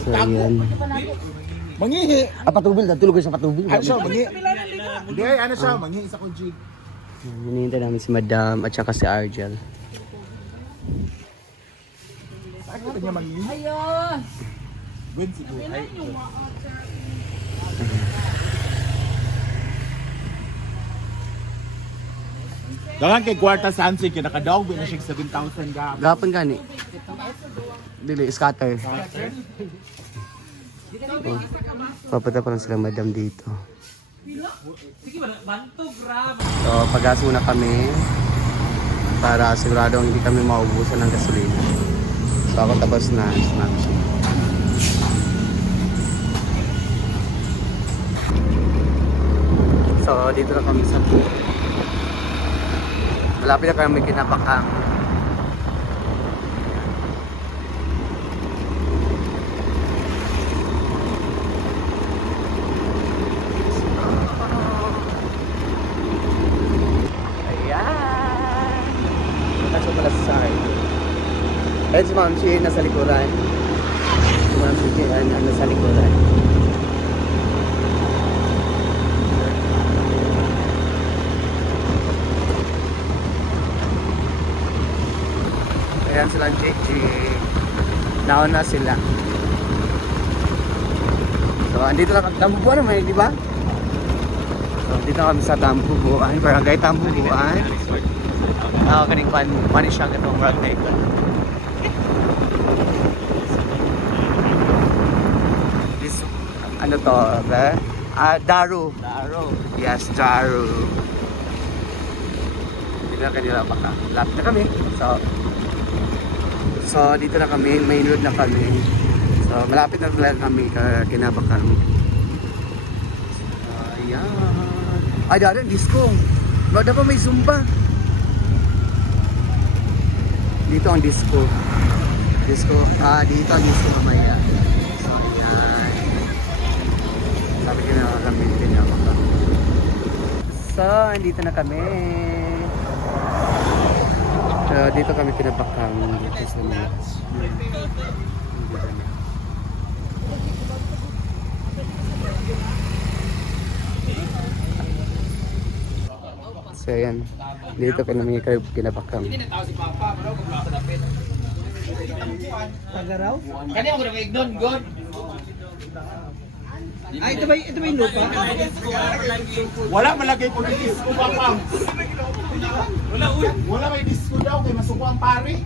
So, yan. Mangihi. Patubil. Tulog ko sa patubil. Ano siya, mangihi. Hindi, ano siya, mangihi isa ko G. Hinihintay namin si Madam at saka si Argel. Saan ka niya mangihi? Ayun. Gwen si Buhay. Dalang kay Kwarta Sansi, kinakadaog, binasig 7,000 gap. Gapon gani. Dili, scatter. Oh. Papunta pa lang sila Madam dito. So, pag-gas muna kami para siguradong hindi kami maubusan ng gasolina. So, ako tapos na. So, dito na kami sa pool. Malapit na kami kinapakang. Ayan! That's what pala sa side. Ayun si Ma'am Chi, nasa likuran. Si Ma'am Chi, nasa likuran. Ayan sila Chichi. Nauna sila. So, andito na Tambubuan naman, di ba? So, dito na kami sa Tambubuan. Barangay Tambubuan. Kaning pani siya itong barangay ko. This, ano to? Daru. Daru. Yes, Daru. Dito na kanila baka. Lapit na kami. So, dito na kami, main road na kami. So, malapit na talaga kami kinabakan. So, ayan. Ay, dara, disco. Wala pa may zumba. Dito ang disco. Dito ang disco mamaya. So, ayan. Sabi ko na kami kinabakan. So, andito na kami. Dito kami pinapakang dito sa mga. So yan, dito kami pinapakang. Tagaraw? Kanya mo rin ignon, God. Ay, ito ba yung lupa? Wala malagay po ng disco ba pa? Wala may disco daw, kay masuko ang pare.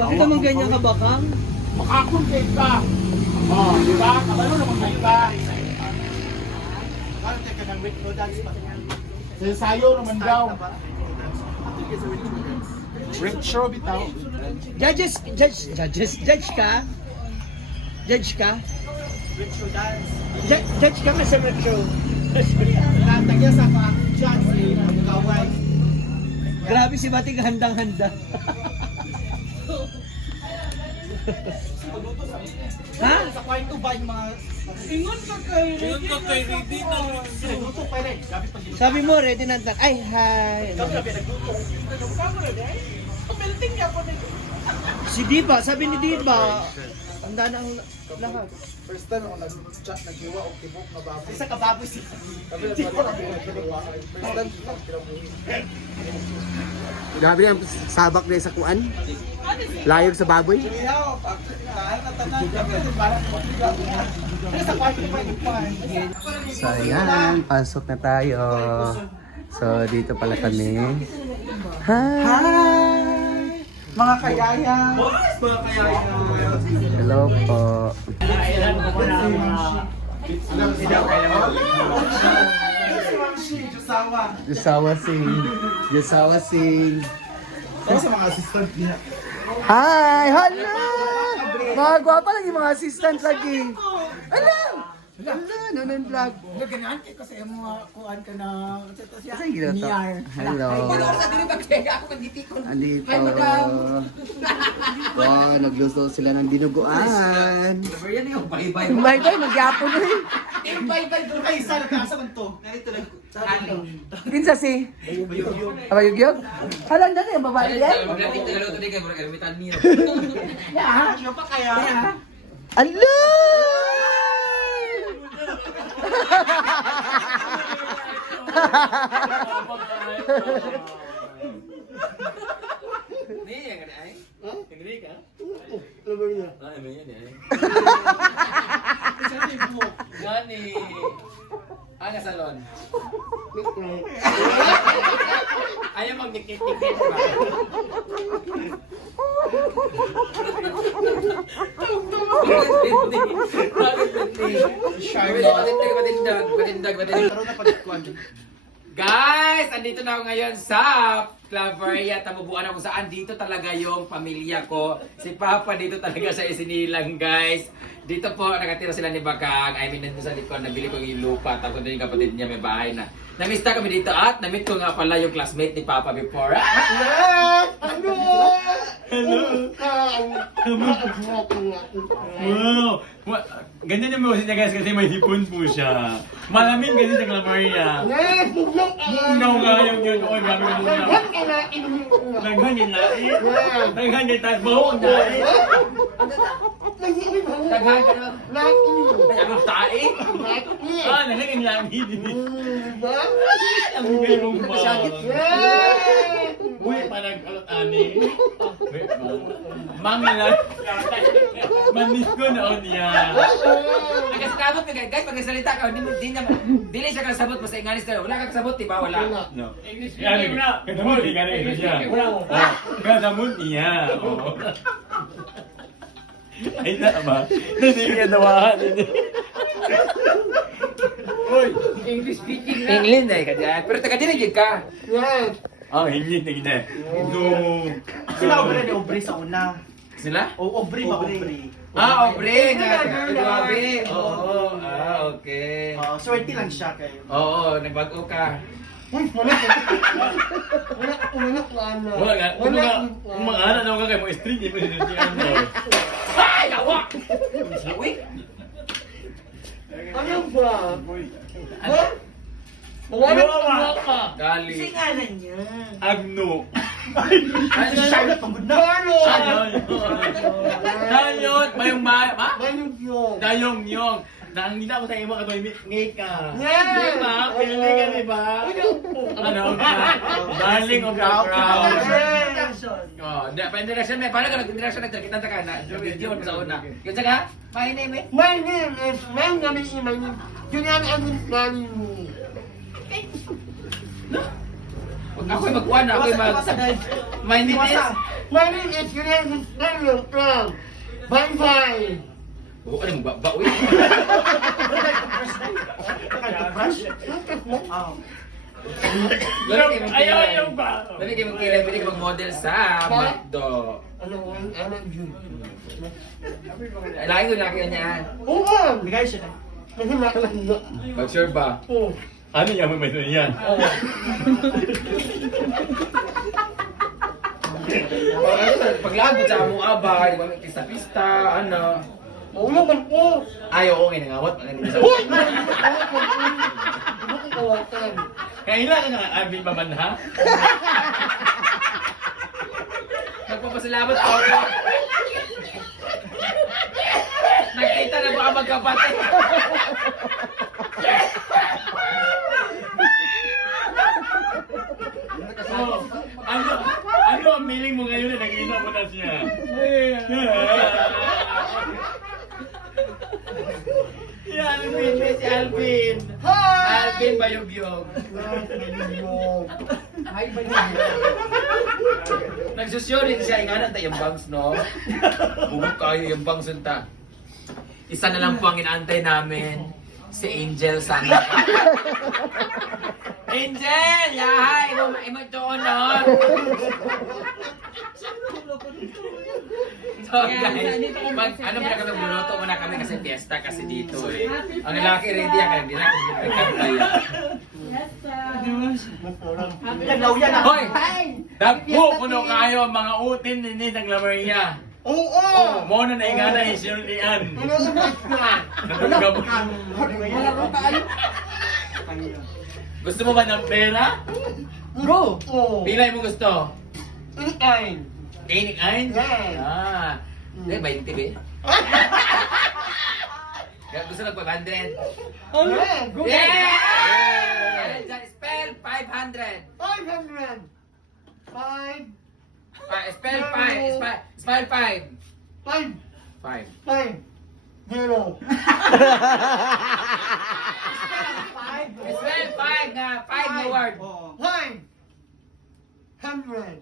Bakit naman ganyan ka bakang? Makakon kay ka. Oh, di ba? Kabalo naman kay ka. Sa ensayo naman daw. Retro bitaw. Judge ka? Judge ka? Judge ka nga sa retro. Natagya sa judge ang kaway. Grabe si Bating handang-handa. Ha? Sa kwarto ba yung mga Ingon ka kay Ready na. luto pa rin? Gabi pag Sabi mo, ready na tan. Ay, hi. Pabelting niya po na. Si Diba, sabi ni Diba, handa na ang lahat. First time ako nag-chat, nag-iwa o tibok na baboy. Isa ka baboy siya. First time Grabe yan, sabak na sa kuan. Layog sa baboy. So ayan, pasok na tayo. So dito pala kami. Hi! Mga kayaya. Hello po. Jusawa sing. Ako sa mga assistant niya. Hi! Hello! Mga gwapa lang yung mga assistant lagi. Hello! Hello! Nonon vlog. Ganyan kasi yung mga kuan ka na Kasi gila to. Hello. sa dili bagtega ako kanditikon. Andito. Wow, nagluto sila ng dinuguan. Yan yung bye-bye. Bye-bye, magyapon na eh. Bye-bye doon kay isa na sa man to. Narito lang. Kinsa si? Bayugyog. Hala na yung babae yan. Maglating Tagalog today kay murag kalimutan niyo. Ala! Ni yang ada ai. Tinggi ka? Ah, emang yan ai. Gani. Aga salon. Ayaw magdikit-dikit ba? Guys, andito na ako ngayon sa Claveria. Tamubuan ako saan. Dito talaga yung pamilya ko. Si Papa dito talaga sa isinilang, guys. Dito po, nakatira sila ni Bakang. I mean, nandito sa likod, nabili ko yung lupa. Tapos din yung kapatid niya, may bahay na. Namista kami dito at namit ko nga pala yung classmate ni Papa before. Wow! Ganyan yung boses niya guys kasi may hipon po siya. Malamig kasi sa Claveria. Mugnaw nga yung yun. Oy, grabe ka muna. Naghangin lain. Naghangin tayo. Bawang lain. Taghan ka na. Taghan tae. Ah, naghangin lain. Ang galing mong ba? Uy, parang kalot-ani. Mangin lang. Manis ko na niya. Kasi kabot ka guys, pag nagsalita ka, dili siya kasabot, basta inganis kayo. Wala kang sabot, diba? Wala. No. Yan, kadamot, di ka rin siya. Kadamot niya. Ay, tama. Hindi ka nawahan. Uy, English speaking na. English na ka dyan. Pero taga-dinigid ka. ang hindi na kita. No. Sila obre ni obre sa una. Sila? O obre ba obre? Ah, obre nga. Grabe. Oo. Ah, okay. Swerte lang siya kayo. Oo, nagbago ka. Uy, wala ka. Wala ka umanak na ano. Wala nga. Kung mga anak naman ka kayo, mga street, hindi mo sinuntihan mo. Ay, nawa! Uy! Ano ba? Ha? Wala ka. Gali. Singalan niya. Agno. Ay, siya pagod na. Ano? Dayot! Mayong ma... Ma? Manong yun. Dayong yung. Nangina ko sa imo ka ngay ka. Yeah! Di ba? Pili ka, di ba? Ano ka? Darling of the crowd. Oh, pa-indirection may. Paano ka nag-indirection nagkita ka na? Video mo sa una. Yung saka, my name eh. My name is Julian Agustani. Ako yung magkuhan na. Ako yung mag... My name is... My name is Julian Agustani from Bye-bye. Oo, ano yung ba? Uy! Ayaw ba? Lagi kayo magkilay, pwede kayo mag-model sa McDo. Ano yun? Lagi ko laki niya. Oo! Bigay siya na. Mahima ka lang yun. Mag-sure ba? Oo. Ano yung may yan? Paglagod sa among abay, pista-pista, ano. Maulo ka po. Ay, oo, nangawat. Pag-anong Uy! Ano kong kawatan? Kailan ka Alvin Mamanha? Nagpapasalamat ako. Nakita na ba magkapatid? Oh, ano ang meaning mo ngayon na nakita mo na siya? Si Alvin, si Alvin. Hi! Alvin Bayugyog. Hi, Bayugyog. Nagsusyorin siya, ingana tayo yung bangs, no? Bugok kayo yung bangs unta. Isa na lang po ang inaantay namin. Si Angel sana. Angel! Yahay! Imo doon, no? So guys, ano muna kami, luluto muna kami kasi fiesta kasi dito eh. Ang lalaki ready yan, kaya hindi na kami magkakantaya. Naglaw yan ah. Hoy! Dagpo kuno kayo ang mga utin ni Claveria. Oo! Mo na ingana isyulian. Ano na? Natugab. Wala ko tayo. Gusto mo ba ng pera? Go! Oh. Pila mo gusto? Anytime. Kain? Yes. Ah. Hindi, 20 ba? Kaya gusto ng 500. Yeah, go! Yeah! Spell 500. 500. 5. Spell 5. Spell 5. 5. 5. 5. 0. Spell 5 na 5 na word. 5. 100.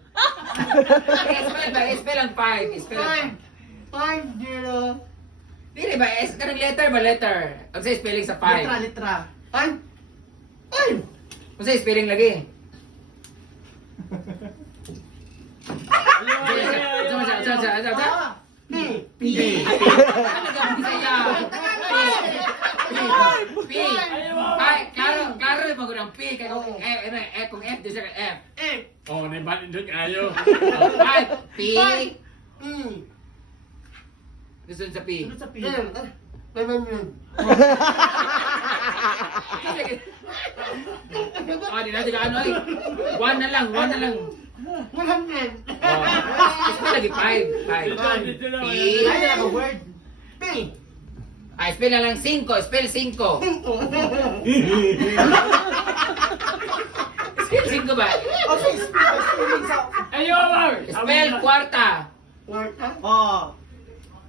Spell ang 5. Spell 5. 5. 0. Dili ba? Kanang letter ba letter? Ang sa spelling sa 5. Litra. 5. 5. Kung sa spelling lagi. P. P. P. Klaro yung magandang P. Kaya kung F, di siya ka F. Oh, naibalin doon kayo. 5. P. P. Gusto sa P. Ano sa P? 500. Ah, di natin ka ano eh. 1 na lang. 100. Spell lagi 5. 5. P. Word. P. Ay, spell na lang 5. Spell 5. Spell 5 ba? Okay, spelling sa... Ayaw, Mar! Spell kwarta. Word. Oh.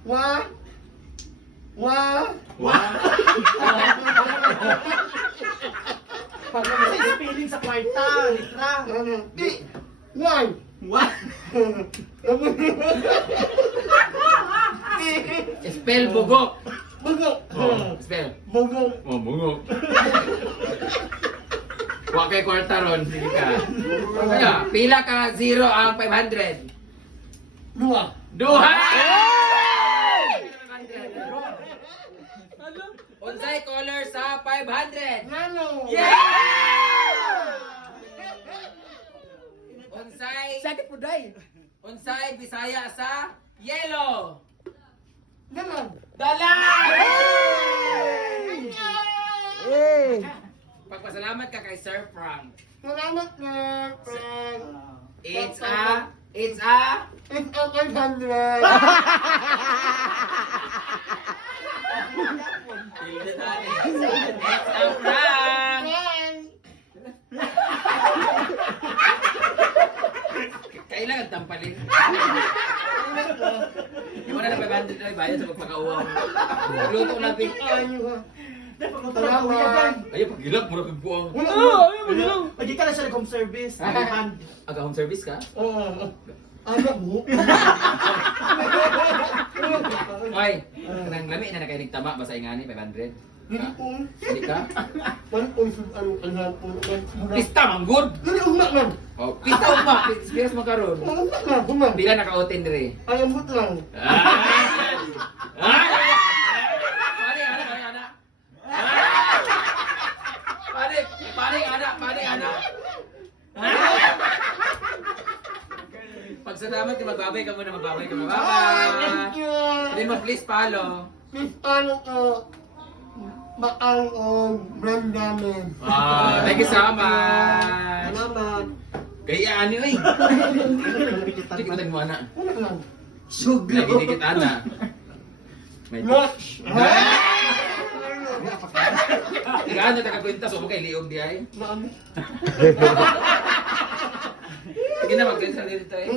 1. 1. Spelling sa kwarta, litra. P. 1. Spell bugok. Bugok. Spell. Bugok. Oh, bungok. Huwag kay kwarta ron. Sige ka. Kaya, pila ka 0 ang 500. 2. Duha! Unsay color sa 500? Yellow. Unsay Sakit po day. Unsay Bisaya sa yellow? Dalag. Dalag! Yay! Pagpasalamat ka kay Sir Frank. Salamat na, friend. It's a It's a 500. It's a prank. Kailangan tampalin. Yung na 500 na bayad sa pagpakauwang. Luto na pink. Salamat. Ayaw, pagilap, mura kang buwang. Pwede ka na siya nag-home service. Aga home service ka? Oo. Ano mo? Oy, kanang lami na nakainig tama ba sa ingani 500? Hindi po. Hindi ka? Ano po yung ano po? Pista man good. Hindi ugma man. Oh, pista ugma, piras magkaroon. Ugma na, ugma. Pila naka-oten dire. Ay, ambot lang. Pare, anak. Pagsalamat ka, magbabay ka muna, magbabay ka. Thank Bye-bye. you. Hindi mo, please follow. Please follow ko. Baang o brand namin. Thank you so much. Salamat. Kaya ano eh. Hindi kita mo, anak. Ano lang? Lagi dikit, anak. Watch. Tigaan na tagakwenta, so mo kay liog di ay. Mami. Sige na, mag-cancel dito eh.